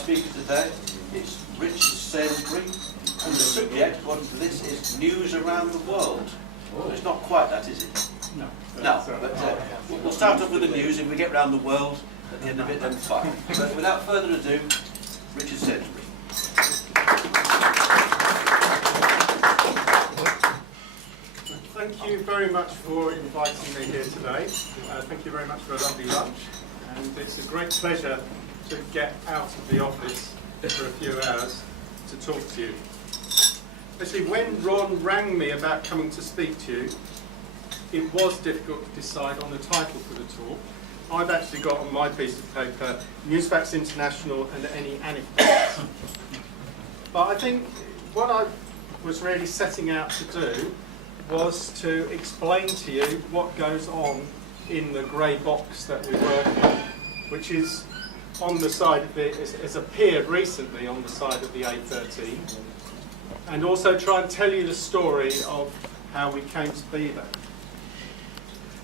speaker today. It's Richard Sainsbury, and the subject, according to this, is news around the world. Well, it's not quite that, is it? No. No, but we'll start off with the news. If we get round the world at the end of it, then fine. But without further ado, Richard Sainsbury. Thank you very much for inviting me here today. Thank you very much for a lovely lunch. And it's a great pleasure to get out of the office for a few hours to talk to you. Actually, when Ron rang me about coming to speak to you, it was difficult to decide on the title for the talk. I've actually got on my piece of paper Newsfacts International and any anecdotes. But I think what I was really setting out to do was to explain to you what goes on in the grey box that we work in, which is on the side of it, has appeared recently on the side of the A13, and also try and tell you the story of how we came to be there.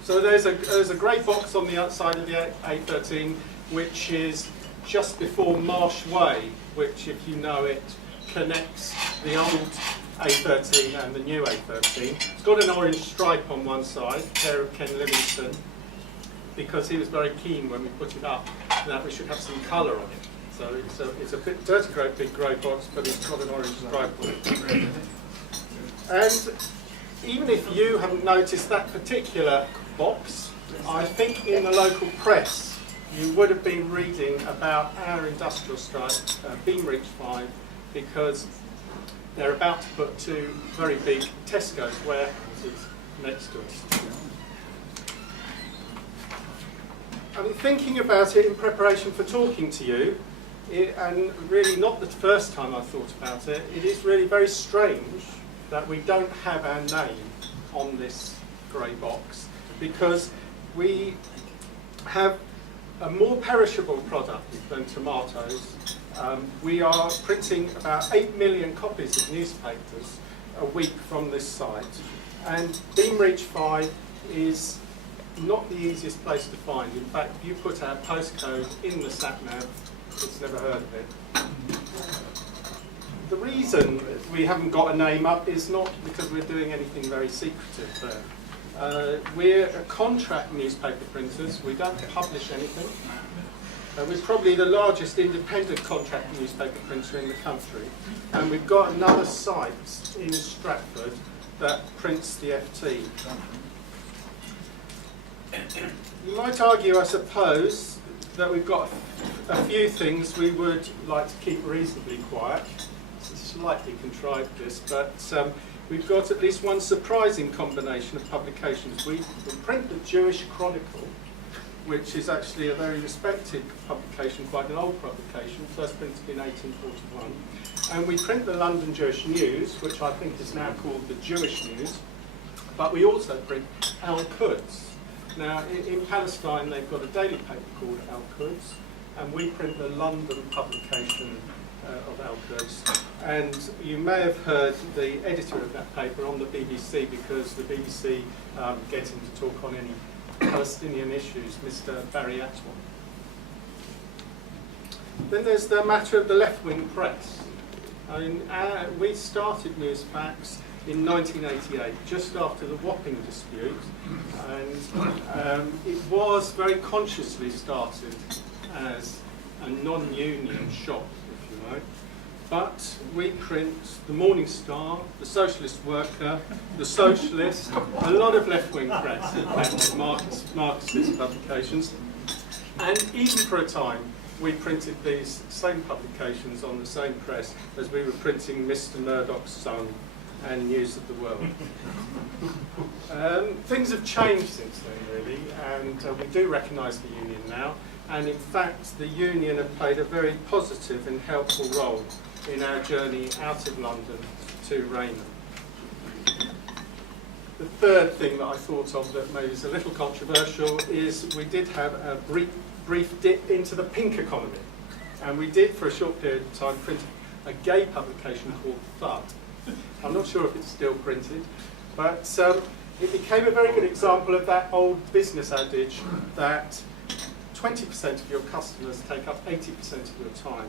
So there's a grey box on the outside of the A13, which is just before Marsh Way, which, if you know it, connects the old A13 and the new A13. It's got an orange stripe on one side, care of Ken Livingston, because he was very keen when we put it up that we should have some colour on it. So it's a bit dirty, great big grey box, but it's got an orange stripe on it. And even if you haven't noticed that particular box, I think in the local press you would have been reading about our industrial strike, Beamreach 5, because they're about to put two very big Tesco's warehouses next to us. I mean, thinking about it in preparation for talking to you, and really not the first time I've thought about it, it is really very strange that we don't have our name on this grey box, because we have a more perishable product than tomatoes. We are printing about 8 million copies of newspapers a week from this site, and Beamreach 5 is not the easiest place to find. In fact, if you put our postcode in the sat-nav, it's never heard of it. The reason we haven't got a name up is not because we're doing anything very secretive there. We're a contract newspaper printers. We don't publish anything. We're probably the largest independent contract newspaper printer in the country, and we've got another site in Stratford that prints the FT. You might argue, I suppose, that we've got a few things we would like to keep reasonably quiet. It's slightly contrived, this, but we've got at least one surprising combination of publications. We print the Jewish Chronicle, which is actually a very respected publication, quite an old publication, first printed in 1841. And we print the London Jewish News, which I think is now called the Jewish News, but we also print Al-Quds. Now, in Palestine, they've got a daily paper called Al-Quds, and we print the London publication of Al-Quds. And you may have heard the editor of that paper on the BBC, because the BBC get him to talk on any Palestinian issues, Mr. Barry Atwell. Then there's the matter of the left-wing press. I mean, we started Newsfacts in 1988, just after the Wapping dispute, and it was very consciously started as a non-union shop, if you like. But we print the Morning Star, the Socialist Worker, the Socialist, a lot of left-wing press, in fact, Marxist publications. And even for a time, we printed these same publications on the same press as we were printing Mr. Murdoch's Sun and News of the World. Things have changed since then, really, and we do recognise the union now. And in fact, the union have played a very positive and helpful role in our journey out of London to Raynham. The third thing that I thought of that maybe is a little controversial is we did have a brief dip into the pink economy. And we did, for a short period of time, print a gay publication called Thud. I'm not sure if it's still printed, but it became a very good example of that old business adage that 20% of your customers take up 80% of your time.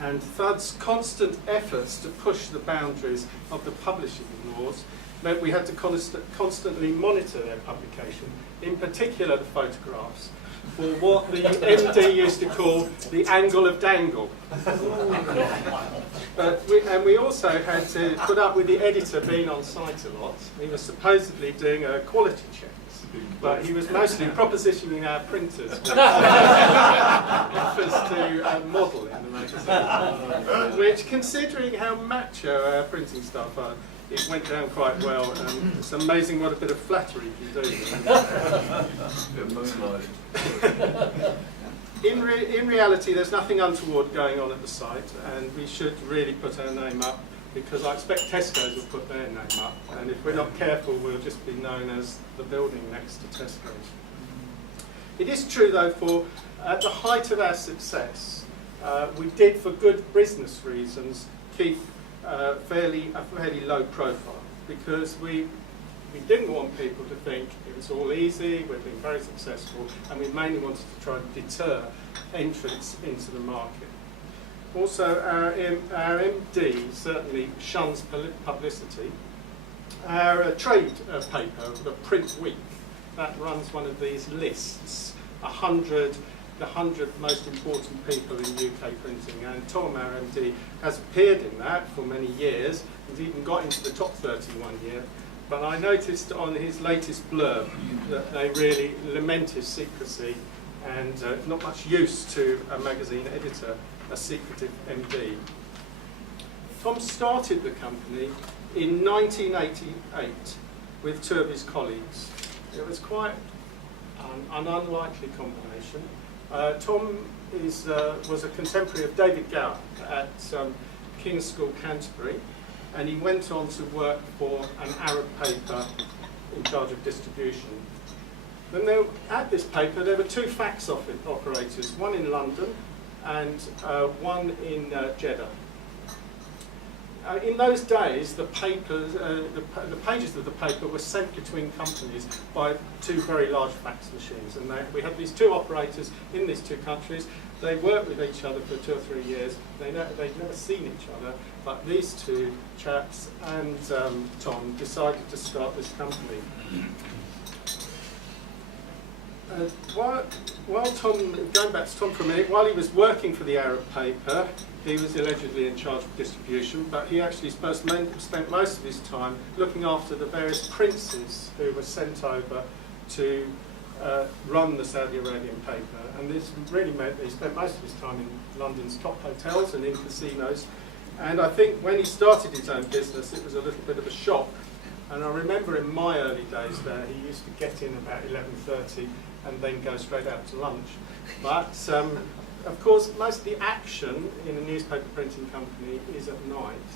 And Thud's constant efforts to push the boundaries of the publishing laws meant we had to constantly monitor their publication, in particular the photographs, for what the MD used to call the angle of dangle. And we also had to put up with the editor being on site a lot. He was supposedly doing quality checks, but he was mostly propositioning our printers with offers to model in the magazine, which, considering how macho our printing staff are, it went down quite well. It's amazing what a bit of flattery can do. In reality, there's nothing untoward going on at the site, and we should really put our name up, because I expect Tesco's will put their name up, and if we're not careful, we'll just be known as the building next to Tesco's. It is true, though, for at the height of our success, we did, for good business reasons, keep a fairly low profile, because we didn't want people to think it was all easy, we've been very successful, and we mainly wanted to try and deter entrance into the market. Also, our MD certainly shuns publicity. Our trade paper, the Print Week, that runs one of these lists, the 100 most important people in UK printing, and Tom, our MD, has appeared in that for many years. He's even got into the top 30 one year. But I noticed on his latest blurb that they really lament his secrecy, and not much use to a magazine editor, a secretive MD. Tom started the company in 1988 with two of his colleagues. It was quite an unlikely combination. Tom was a contemporary of David Gower at King's School, Canterbury, and he went on to work for an Arab paper in charge of distribution. Then at this paper there were two fax operators, one in London and one in Jeddah. In those days, the pages of the paper were sent between companies by two very large fax machines, and we had these two operators in these two countries. They worked with each other for 2 or 3 years. They'd never seen each other, but these two chaps and Tom decided to start this company. While Tom, going back to Tom for a minute, while he was working for the Arab paper, he was allegedly in charge of distribution, but he actually spent most of his time looking after the various princes who were sent over to run the Saudi Arabian paper. And this really meant that he spent most of his time in London's top hotels and in casinos. And I think when he started his own business, it was a little bit of a shock. And I remember in my early days there, he used to get in about 11:30 and then go straight out to lunch. But of course, most of the action in a newspaper printing company is at night,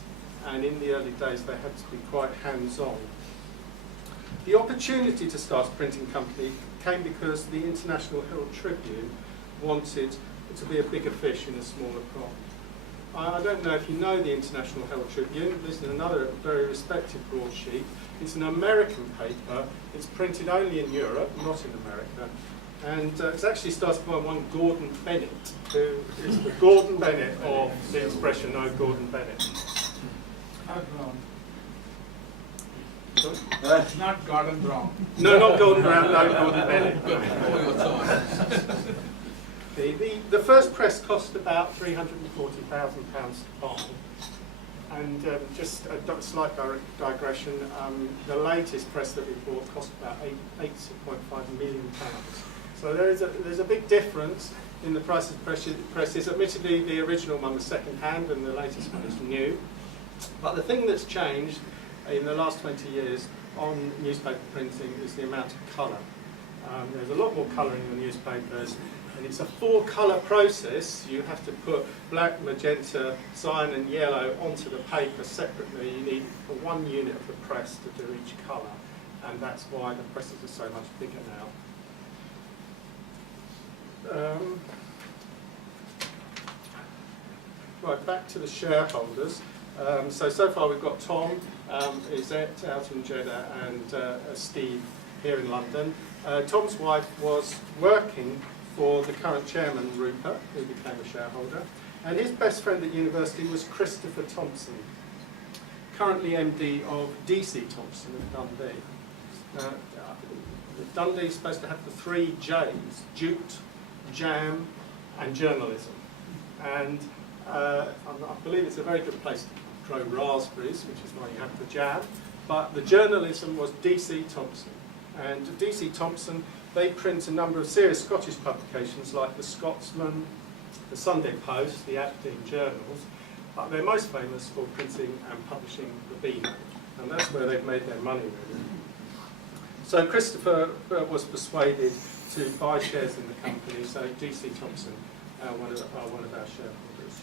and in the early days they had to be quite hands-on. The opportunity to start a printing company came because the International Herald Tribune wanted to be a bigger fish in a smaller pond. I don't know if you know the International Herald Tribune. This is another very respected broadsheet. It's an American paper. It's printed only in Europe, not in America. And it's actually started by one Gordon Bennett, who is the Gordon Bennett of the expression, no Gordon Bennett. Not Gordon Brown. No, not Gordon Brown, no Gordon Bennett. The first press cost about £340,000 to buy. And just a slight digression, the latest press that we bought cost about £8.5 million. So there's a big difference in the price of presses. Admittedly, the original one was second-hand and the latest one is new. But the thing that's changed in the last 20 years on newspaper printing is the amount of colour. There's a lot more colour in the newspapers, and it's a 4-colour process. You have to put black, magenta, cyan and yellow onto the paper separately. You need for 1 unit of the press to do each colour, and that's why the presses are so much bigger now. Right, back to the shareholders. So far we've got Tom, Izette out in Jeddah, and Steve here in London. Tom's wife was working for the current chairman, Rupert, who became a shareholder. And his best friend at university was Christopher Thompson, currently MD of DC Thompson at Dundee. Dundee is supposed to have the 3 J's: jute, jam and journalism. And I believe it's a very good place to grow raspberries, which is why you have the jam. But the journalism was DC Thompson. And DC Thompson, they print a number of serious Scottish publications like the Scotsman, the Sunday Post, the Aberdeen Journals. But they're most famous for printing and publishing the Beano. And that's where they've made their money, really. So Christopher was persuaded to buy shares in the company, so DC Thompson are one of our shareholders.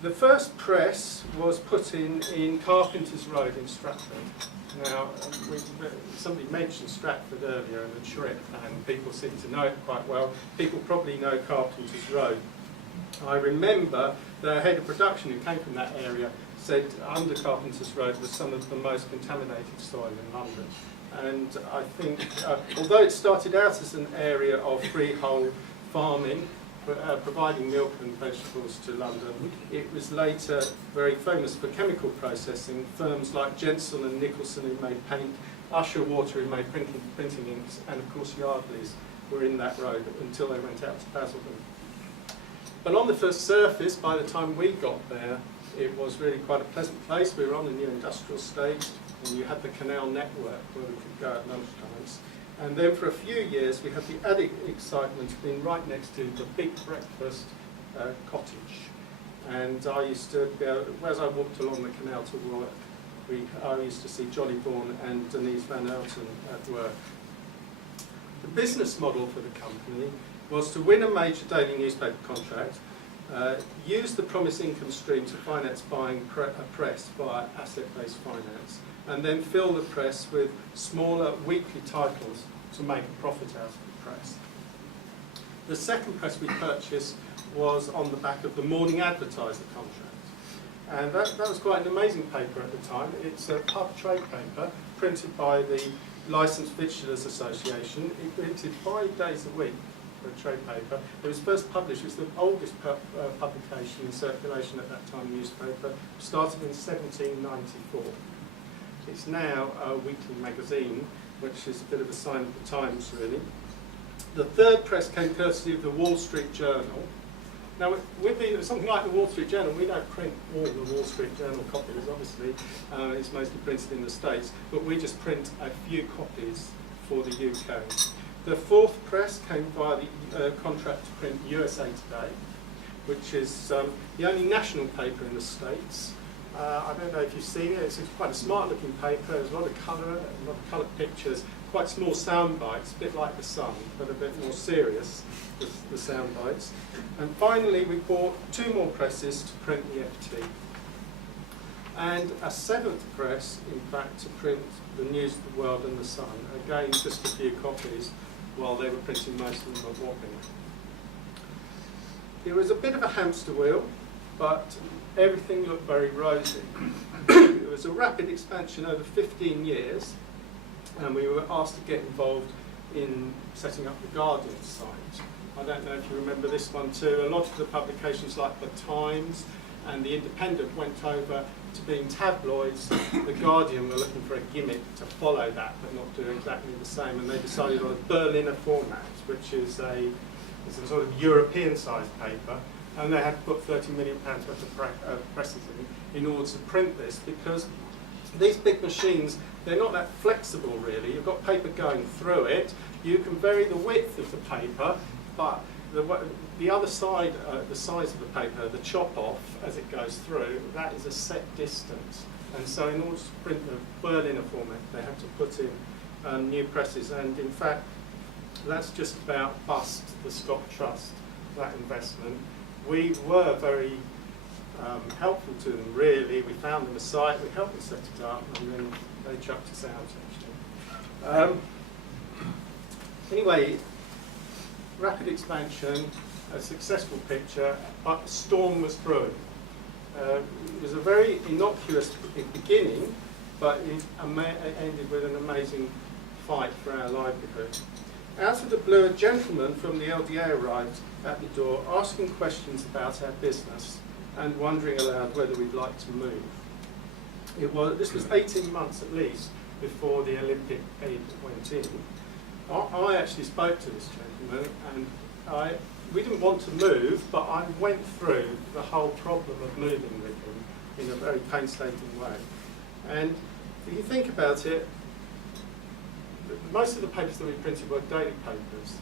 The first press was put in Carpenter's Road in Stratford. Now, somebody mentioned Stratford earlier and the trip, and people seem to know it quite well. People probably know Carpenter's Road. I remember the head of production who came from that area said under Carpenter's Road was some of the most contaminated soil in London. And I think, although it started out as an area of freehold farming, providing milk and vegetables to London, it was later very famous for chemical processing. Firms like Jensen and Nicholson who made paint, Usher Water who made printing inks, and of course Yardley's were in that road until they went out to Basildon. But on the first surface, by the time we got there, it was really quite a pleasant place. We were on the new industrial estate, and you had the canal network where we could go at lunchtimes. And then for a few years, we had the added excitement of being right next to the big breakfast cottage. And I used to go, as I walked along the canal to work, I used to see Johnny Bourne and Denise Van Elton at work. The business model for the company was to win a major daily newspaper contract, use the promised income stream to finance buying a press via asset-based finance, and then fill the press with smaller weekly titles to make a profit out of the press. The second press we purchased was on the back of the Morning Advertiser contract. And that was quite an amazing paper at the time. It's a pub trade paper printed by the Licensed Victuallers Association. It printed 5 days a week for a trade paper. It was first published, it was the oldest publication in circulation at that time, newspaper, started in 1794. It's now a weekly magazine, which is a bit of a sign of the times, really. The third press came courtesy of the Wall Street Journal. Now, with something like the Wall Street Journal, we don't print all the Wall Street Journal copies, obviously. It's mostly printed in the States, but we just print a few copies for the UK. The fourth press came via the contract to print USA Today, which is the only national paper in the States. I don't know if you've seen it. It's quite a smart-looking paper. There's a lot of colour pictures, quite small sound bites, a bit like The Sun, but a bit more serious, the sound bites. And finally, we bought 2 more presses to print the FT. And a 7th press, in fact, to print the News of the World and The Sun. Again, just a few copies, while they were printing most of them at Wapping. It was a bit of a hamster wheel, but everything looked very rosy. It was a rapid expansion over 15 years, and we were asked to get involved in setting up the Guardian site. I don't know if you remember this one too. A lot of the publications like The Times and The Independent went over to being tabloids. The Guardian were looking for a gimmick to follow that, but not do exactly the same, and they decided on a Berliner format, which is a sort of European-sized paper. And they had to put £30 million worth of presses in order to print this, because these big machines, they're not that flexible really. You've got paper going through it. You can vary the width of the paper, but the other side, the size of the paper, the chop off as it goes through, that is a set distance. And so in order to print the Berliner format, they had to put in new presses. And in fact, that's just about bust the Scott Trust, that investment. We were very helpful to them, really. We found them a site, we helped them set it up, and then they chucked us out, actually. Anyway, rapid expansion, a successful picture, but a storm was brewing. It was a very innocuous beginning, but it ended with an amazing fight for our livelihood. Out of the blue, a gentleman from the LDA arrived at the door asking questions about our business and wondering aloud whether we'd like to move. This was 18 months at least before the Olympic aid went in. I actually spoke to this gentleman, and we didn't want to move, but I went through the whole problem of moving with him in a very painstaking way. And if you think about it, most of the papers that we printed were daily papers.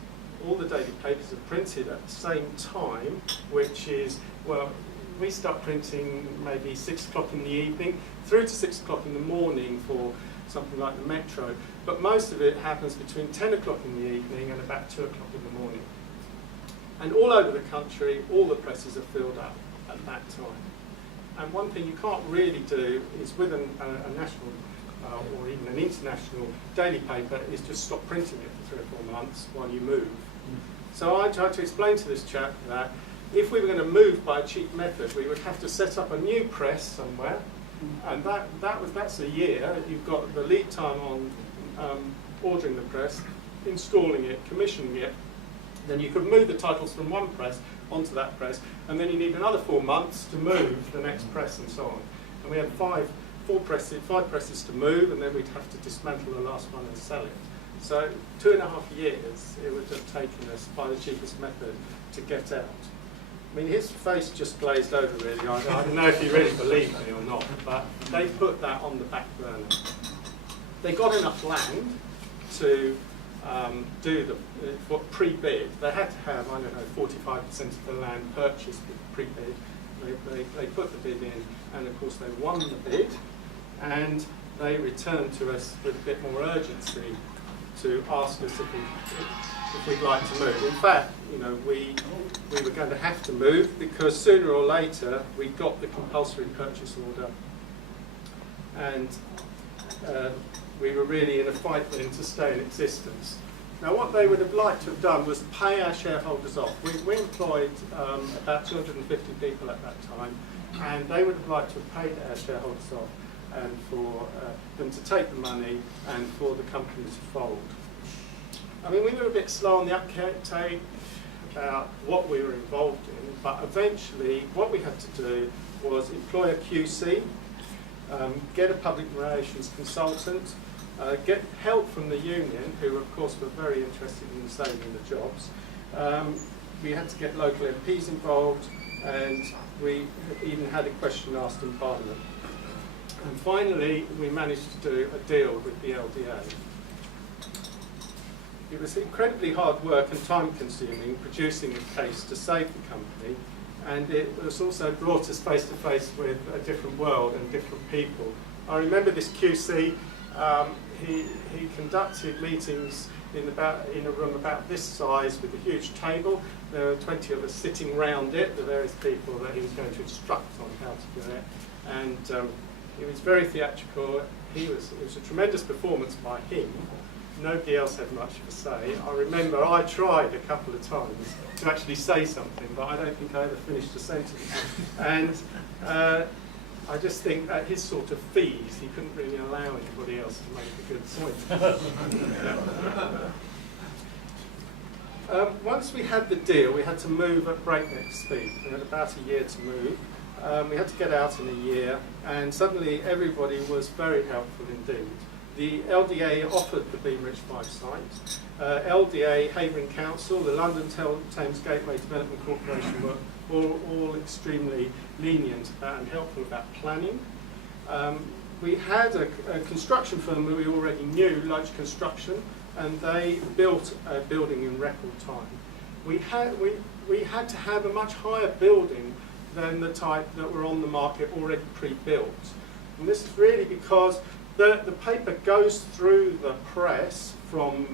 All the daily papers are printed at the same time, which is, well, we start printing maybe 6 o'clock in the evening through to 6 o'clock in the morning for something like the Metro, but most of it happens between 10 o'clock in the evening and about 2 o'clock in the morning. And all over the country, all the presses are filled up at that time. And one thing you can't really do is with a national or even an international daily paper is just stop printing it for 3 or 4 months while you move. So I tried to explain to this chap that if we were going to move by a cheap method, we would have to set up a new press somewhere, and that's a year. You've got the lead time on ordering the press, installing it, commissioning it. Then you could move the titles from one press onto that press, and then you need another 4 months to move the next press and so on. And we had five presses to move, and then we'd have to dismantle the last one and sell it. So 2.5 years it would have taken us by the cheapest method to get out. I mean, his face just glazed over really. I don't know if he really believed me or not, but they put that on the back burner. They got enough land to do the pre-bid. They had to have, I don't know, 45% of the land purchased pre-bid. They put the bid in, and of course they won the bid, and they returned to us with a bit more urgency to ask us if we'd like to move. In fact, you know, we were going to have to move because sooner or later we got the compulsory purchase order, and we were really in a fight then to stay in existence. Now, what they would have liked to have done was pay our shareholders off. We employed about 250 people at that time, and they would have liked to have paid our shareholders off and for them to take the money and for the company to fold. I mean, we were a bit slow on the uptake about what we were involved in, but eventually what we had to do was employ a QC, get a public relations consultant, get help from the union, who of course were very interested in saving the jobs. We had to get local MPs involved, and we even had a question asked in Parliament. And finally, we managed to do a deal with the LDA. It was incredibly hard work and time-consuming producing a case to save the company, and it was also brought us face to face with a different world and different people. I remember this QC. He conducted meetings in a room about this size with a huge table. There were 20 of us sitting round it, the various people that he was going to instruct on how to do it. And it was very theatrical. It was a tremendous performance by him. Nobody else had much of a say. I remember I tried a couple of times to actually say something, but I don't think I ever finished a sentence. And I just think at his sort of fees, he couldn't really allow anybody else to make a good point. Once we had the deal, we had to move at breakneck speed. We had about a year to move. We had to get out in a year, and suddenly everybody was very helpful indeed. The LDA offered the Beameridge 5 site. LDA, Havering Council, the London Thames Gateway Development Corporation were all extremely lenient and helpful about planning. We had a construction firm that we already knew, Loach Construction, and they built a building in record time. We had to have a much higher building than the type that were on the market already pre-built. And this is really because the paper goes through the press from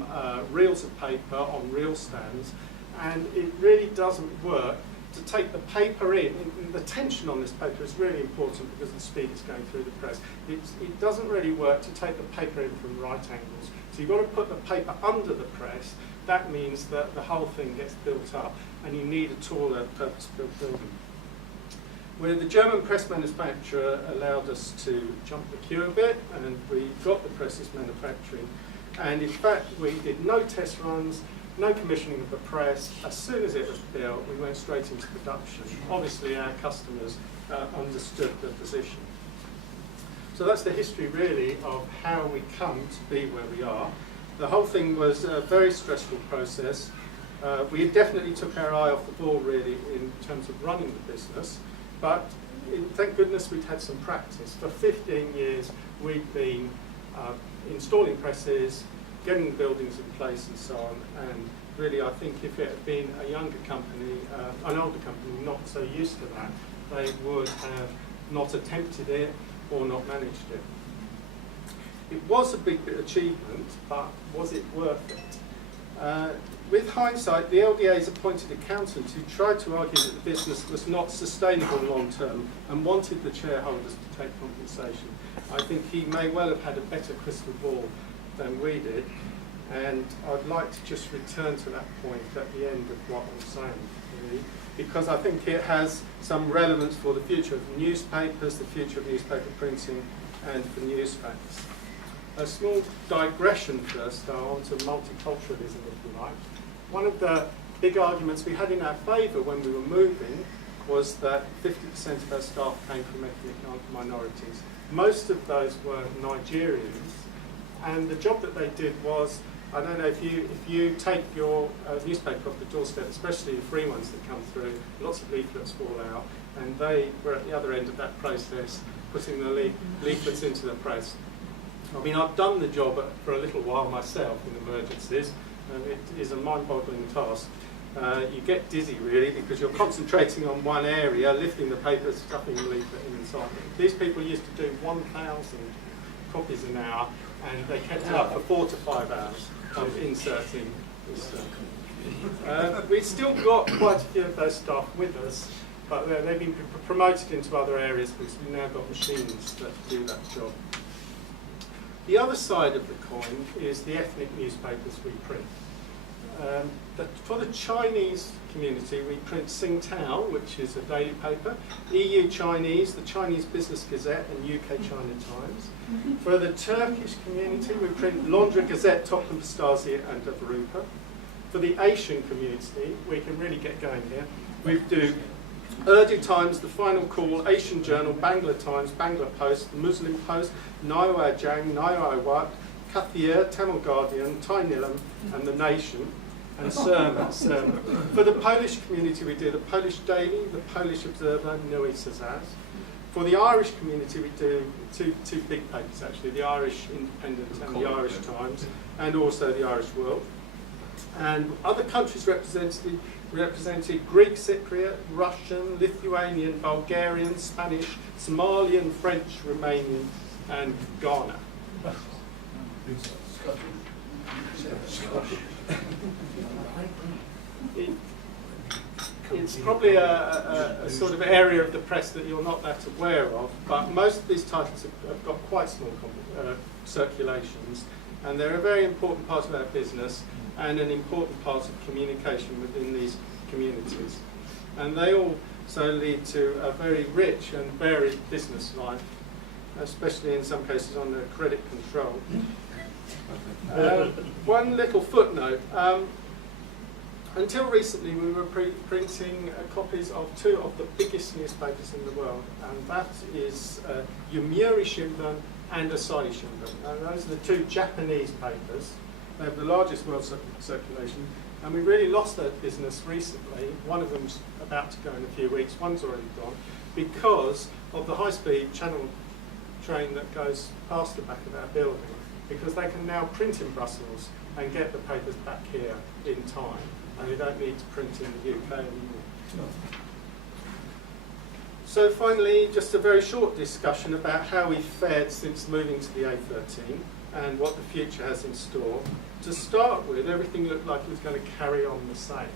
reels of paper on reel stands, and it really doesn't work to take the paper in. The tension on this paper is really important because of the speed it's going through the press. It doesn't really work to take the paper in from right angles. So you've got to put the paper under the press. That means that the whole thing gets built up, and you need a taller purpose-built building. Where the German press manufacturer allowed us to jump the queue a bit, and we got the presses manufacturing. And in fact, we did no test runs, no commissioning of the press. As soon as it was built, we went straight into production. Obviously, our customers understood the position. So that's the history, really, of how we come to be where we are. The whole thing was a very stressful process. We definitely took our eye off the ball, really, in terms of running the business. But thank goodness we'd had some practice. For 15 years, we'd been installing presses, getting the buildings in place and so on. And really, I think if it had been a younger company, an older company not so used to that, they would have not attempted it or not managed it. It was a big achievement, but was it worth it? With hindsight, the LDA's appointed accountant who tried to argue that the business was not sustainable long term and wanted the shareholders to take compensation. I think he may well have had a better crystal ball than we did, and I'd like to just return to that point at the end of what I'm saying, really, because I think it has some relevance for the future of newspapers, the future of newspaper printing, and for newsfacts. A small digression first onto multiculturalism, if you like. One of the big arguments we had in our favour when we were moving was that 50% of our staff came from ethnic minorities. Most of those were Nigerians, and the job that they did was, I don't know, if you take your newspaper off the doorstep, especially the free ones that come through, lots of leaflets fall out, and they were at the other end of that process, putting the leaflets into the press. I mean, I've done the job for a little while myself in emergencies, and it is a mind-boggling task. You get dizzy, really, because you're concentrating on one area, lifting the paper, stuffing the leaflet inside. These people used to do 1,000 copies an hour, and they kept it up for 4 to 5 hours of inserting this stuff. We've still got quite a few of those staff with us, but they've been promoted into other areas because we've now got machines that do that job. The other side of the coin is the ethnic newspapers we print. For the Chinese community, we print Tsingtao, which is a daily paper, EU Chinese, the Chinese Business Gazette, and UK China Times. For the Turkish community, we print Londra Gazette, Toplum Stasi, and Avrupa. For the Asian community, we can really get going here. We do Urdu Times, The Final Call, Asian Journal, Bangla Times, Bangla Post, Muslim Post, Nyo Ajang, Nyo Iwat, Kathir, Tamil Guardian, Thai Nilam, and The Nation, and Sermon. For the Polish community, we do the Polish Daily, the Polish Observer, Nowy Sazaz. For the Irish community, we do two big papers, actually, the Irish Independent and the Irish Times, and also the Irish World. And other countries represented Greek Cypriot, Russian, Lithuanian, Bulgarian, Spanish, Somalian, French, Romanian, and Ghana. It's probably a sort of area of the press that you're not that aware of, but most of these titles have got quite small circulations, and they're a very important part of our business and an important part of communication within these communities. And they also lead to a very rich and varied business life, especially in some cases on the credit control. One little footnote. Until recently, we were printing copies of 2 of the biggest newspapers in the world, and that is Yomiuri Shimbun and Asahi Shimbun. And those are the 2 Japanese papers. They have the largest world circulation, and we really lost that business recently. One of them's about to go in a few weeks, one's already gone, because of the high-speed channel train that goes past the back of our building, because they can now print in Brussels and get the papers back here in time, and they don't need to print in the UK anymore. No. So finally, just a very short discussion about how we've fared since moving to the A13 and what the future has in store. To start with, everything looked like it was going to carry on the same.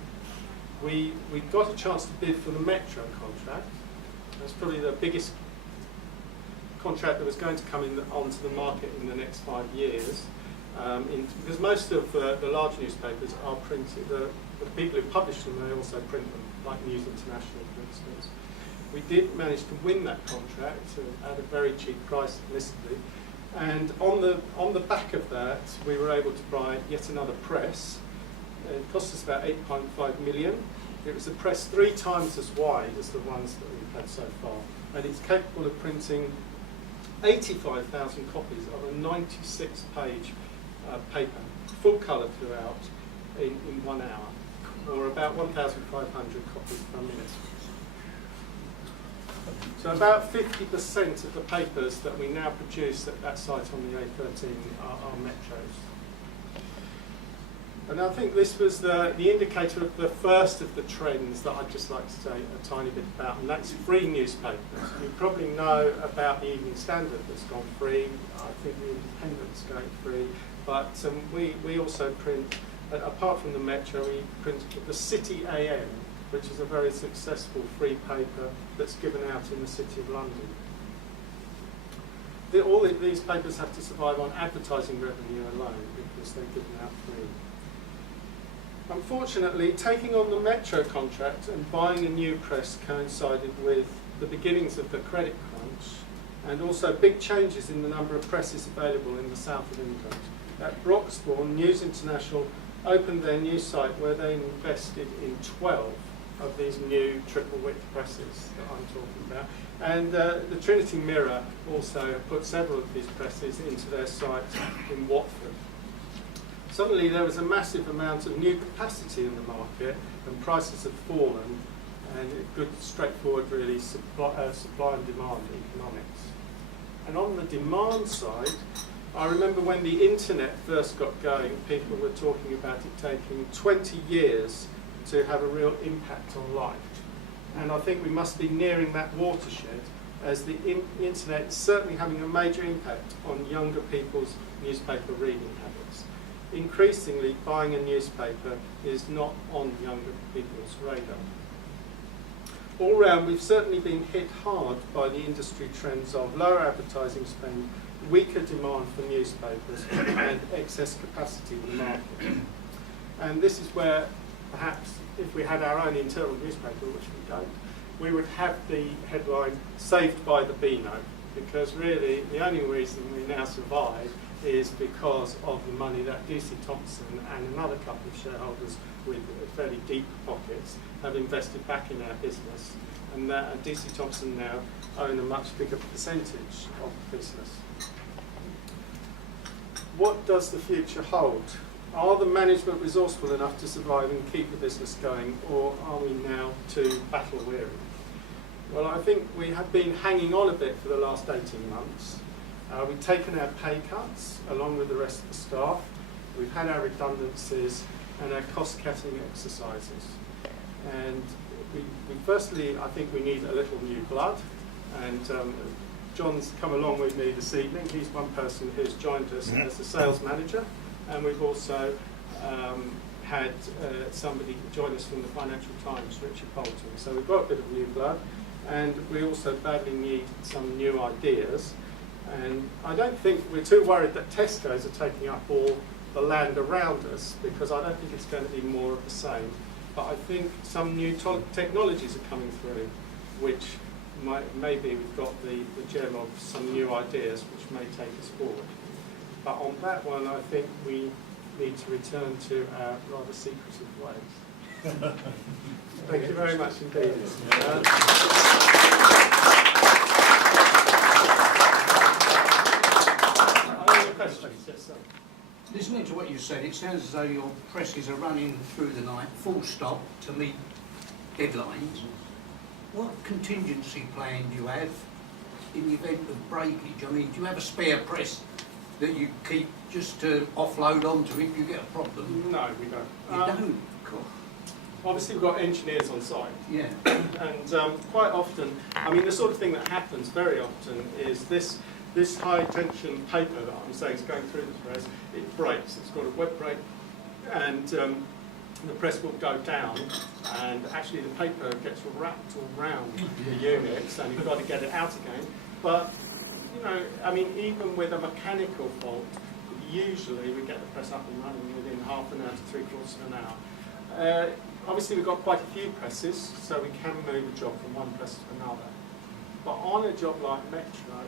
We got a chance to bid for the Metro contract. That's probably the biggest contract that was going to come onto the market in the next 5 years. Because most of the large newspapers are printed, the people who publish them, they also print them, like News International, for instance. We did manage to win that contract at a very cheap price, admittedly. And on the back of that, we were able to buy yet another press. It cost us about 8.5 million. It was a press 3 times as wide as the ones that we've had so far. And it's capable of printing 85,000 copies of a 96-page paper, full colour throughout, in 1 hour, or about 1,500 copies per minute. So about 50% of the papers that we now produce at that site on the A13 are metros. And I think this was the indicator of the first of the trends that I'd just like to say a tiny bit about, and that's free newspapers. You probably know about the Evening Standard that's gone free. I think the Independent's going free. But we also print, apart from the Metro, we print the City AM, which is a very successful free paper that's given out in the City of London. All of these papers have to survive on advertising revenue alone because they're given out free. Unfortunately, taking on the Metro contract and buying a new press coincided with the beginnings of the credit crunch and also big changes in the number of presses available in the south of England. At Broxbourne, News International opened their new site where they invested in 12 of these new triple width presses that I'm talking about. And the Trinity Mirror also put several of these presses into their site in Watford. Suddenly there was a massive amount of new capacity in the market and prices have fallen, and good, straightforward really supply and demand economics. And on the demand side, I remember when the internet first got going, people were talking about it taking 20 years to have a real impact on life. And I think we must be nearing that watershed, as the internet is certainly having a major impact on younger people's newspaper reading habits. Increasingly, buying a newspaper is not on younger people's radar. All round, we've certainly been hit hard by the industry trends of lower advertising spend, weaker demand for newspapers, and excess capacity in the market. And this is where, perhaps, if we had our own internal newspaper, which we don't, we would have the headline, "Saved by the Beano," because really the only reason we now survive is because of the money that DC Thompson and another couple of shareholders with fairly deep pockets have invested back in our business, and that DC Thompson now own a much bigger percentage of the business. What does the future hold? Are the management resourceful enough to survive and keep the business going, or are we now too battle weary? Well, I think we have been hanging on a bit for the last 18 months. We've taken our pay cuts along with the rest of the staff. We've had our redundancies and our cost-cutting exercises. And firstly, I think we need a little new blood. And John's come along with me this evening. He's one person who's joined us as a sales manager. And we've also had somebody join us from the Financial Times, Richard Bolton. So we've got a bit of new blood. And we also badly need some new ideas. And I don't think we're too worried that Tesco's are taking up all the land around us, because I don't think it's going to be more of the same. But I think some new technologies are coming through, which maybe we've got the gem of some new ideas which may take us forward. But on that one, I think we need to return to our rather secretive ways. Thank you very much indeed. Questions? Yes, sir. Listening to what you said, it sounds as though your presses are running through the night, full stop, to meet deadlines. What contingency plan do you have in the event of breakage? I mean, do you have a spare press that you keep just to offload onto if you get a problem? No, we don't. You don't? Cool. Obviously, we've got engineers on site. Yeah. And quite often, I mean, the sort of thing that happens very often is this high tension paper that I'm saying is going through the press, it breaks. It's got a web break, and the press will go down, and actually the paper gets wrapped around the units, and you've got to get it out again. But, you know, I mean, even with a mechanical fault, usually we get the press up and running within half an hour to 3/4 of an hour. Obviously, we've got quite a few presses, so we can move a job from one press to another. But on a job like Metro,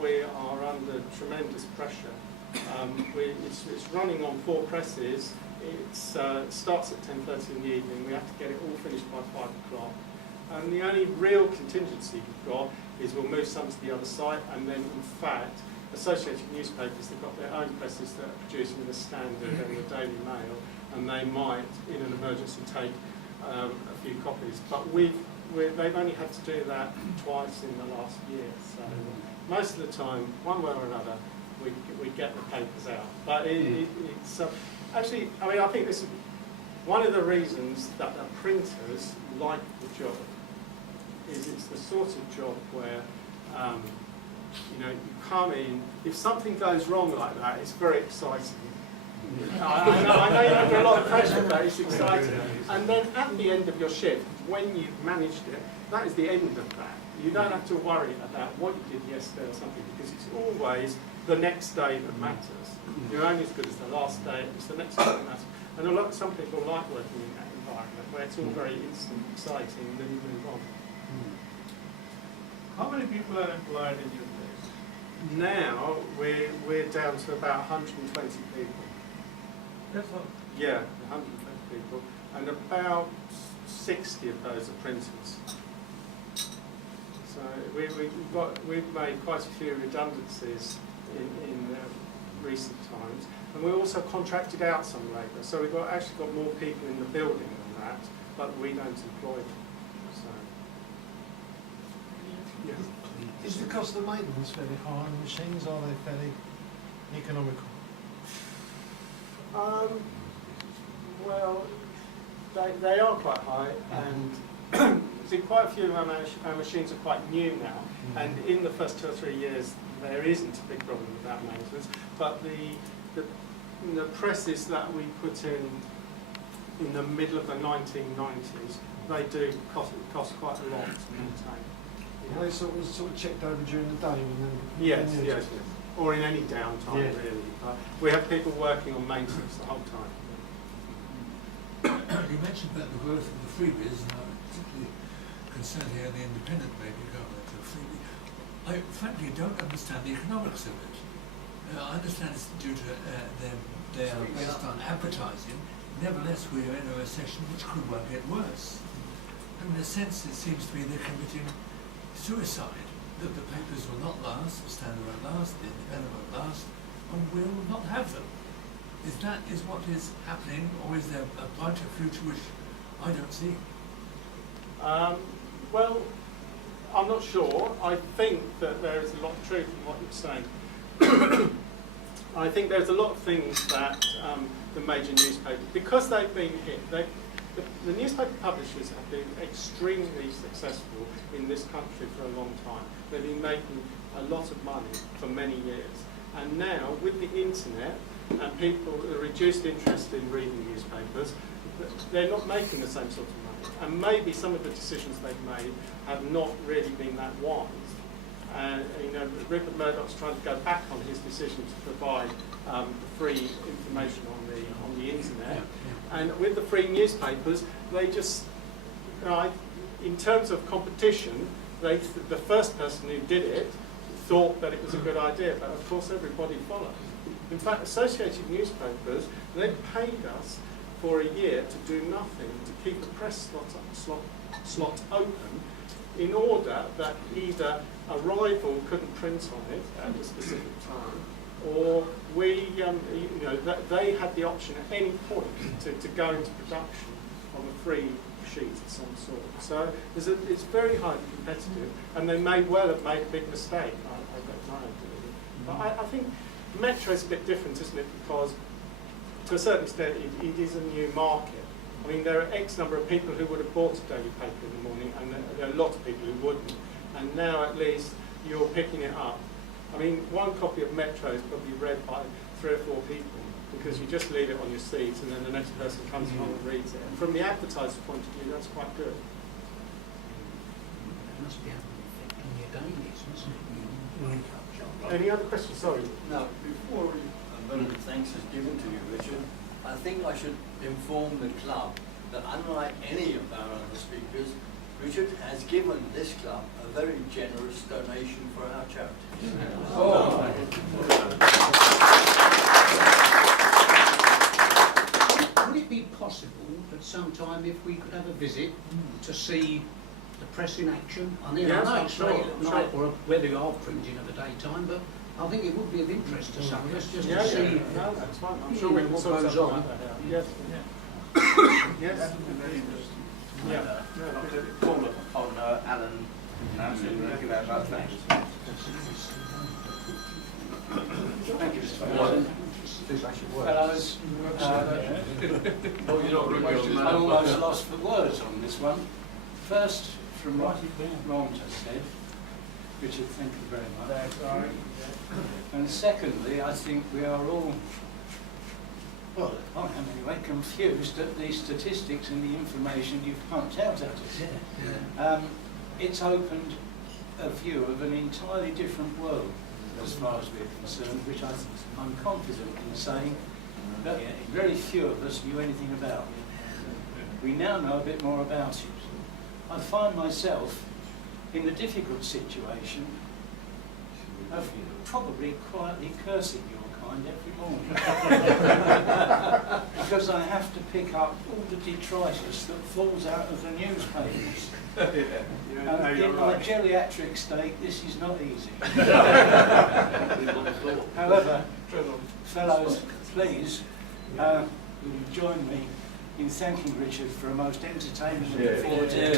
we are under tremendous pressure. It's running on 4 presses. It starts at 10:30 in the evening. We have to get it all finished by 5 o'clock. And the only real contingency we've got is we'll move some to the other site, and then in fact, Associated Newspapers, they've got their own presses that are producing the Standard and the Daily Mail, and they might, in an emergency, take a few copies. But they've only had to do that twice in the last year. So most of the time, one way or another, we get the papers out. But it's actually, I mean, I think this is one of the reasons that the printers like the job. Is it's the sort of job where you know, you come in, if something goes wrong like that, it's very exciting. I know you're under a lot of pressure, but it's exciting. And then at the end of your shift, when you've managed it, that is the end of that. You don't have to worry about what you did yesterday or something, because it's always the next day that matters. You're only as good as the last day, it's the next day that matters. And some people like working in that environment, where it's all very instant, exciting, and then you move on. How many people are employed in your place? Now we're down to about 120 people. That's all. Yeah, 120 people, and about 60 of those are printers. So we've made quite a few redundancies in recent times, and we also contracted out some labour. So we've actually got more people in the building than that, but we don't employ them. So. Yeah. Is the cost of maintenance fairly high on the machines? Are they fairly economical? Well, they are quite high, and see, quite a few of our machines are quite new now, and in the first 2 or 3 years there isn't a big problem with that maintenance, but the presses that we put in the middle of the 1990s, they do cost quite a lot to maintain. Are they sort of checked over during the day? And then Yes. Or in any downtime, Yeah. really. We have people working on maintenance the whole time. You mentioned about the growth of the freebies, and I'm particularly concerned here in the independent maybe government of freebie. I frankly don't understand the economics of it. I understand it's due to they are based on advertising. Nevertheless, we are in a recession which could well get worse. And in a sense, it seems to me they're committing suicide, that the papers will not last, the Standard won't last, the Independent won't last, and we'll not have them. Is what is happening, or is there a brighter future which I don't see? Well, I'm not sure. I think that there is a lot of truth in what you're saying. I think there's a lot of things that the major newspapers, because they've been hit, the newspaper publishers have been extremely successful in this country for a long time. They've been making a lot of money for many years. And now, with the internet and people, a reduced interest in reading newspapers, they're not making the same sort of money. And maybe some of the decisions they've made have not really been that wise. You know, Rupert Murdoch's trying to go back on his decision to provide free information on the internet. And with the free newspapers, they just, in terms of competition, the first person who did it thought that it was a good idea, but of course everybody followed. In fact, Associated Newspapers, they paid us for a year to do nothing, to keep the press slot open, in order that either a rival couldn't print on it at a specific time, or they had the option at any point to go into production of a free sheet of some sort. So it's very highly competitive, and they may well have made a big mistake. I don't know. But I think Metro's a bit different, isn't it? Because to a certain extent, it is a new market. I mean, there are X number of people who would have bought a daily paper in the morning, and there are lots of people who wouldn't. And now, at least, you're picking it up. I mean, one copy of Metro is probably read by 3 or 4 people, because you just leave it on your seat, and then the next person comes along and reads it. And from the advertiser's point of view, that's quite good. That must be affecting your dailies, mustn't it? Any other questions? Sorry. Now, before a vote of thanks is given to you, Richard, I think I should inform the club that unlike any of our other speakers, Richard has given this club a very generous donation for our charity. Would it be possible at some time if we could have a visit to see the press in action? I mean, Yes, I know I'm it's sure, late at sure. night or whether you are printing at the daytime, but I think it would be of interest to some of us just Yeah, to see. no, that's fine. I'm you sure we know, can what sort goes something on. like that out. Yes. Yes. Yeah. Call upon Alan now to give out our thanks. Thank you, Mr. President. Fellows, I almost lost for words on this one. First, from what Ron just said, Richard, thank you very much. And secondly, I think we are all, well, I am anyway, confused at the statistics and the information you've pumped out at us. It's opened a view of an entirely different world as far as we're concerned, which I'm confident in saying that very few of us knew anything about. We now know a bit more about it. I find myself in the difficult situation of probably quietly cursing your kind every morning. Because I have to pick up all the detritus that falls out of the newspapers. In my geriatric state, this is not easy. However, fellows, please, will you join me in thanking Richard for a most entertaining and informative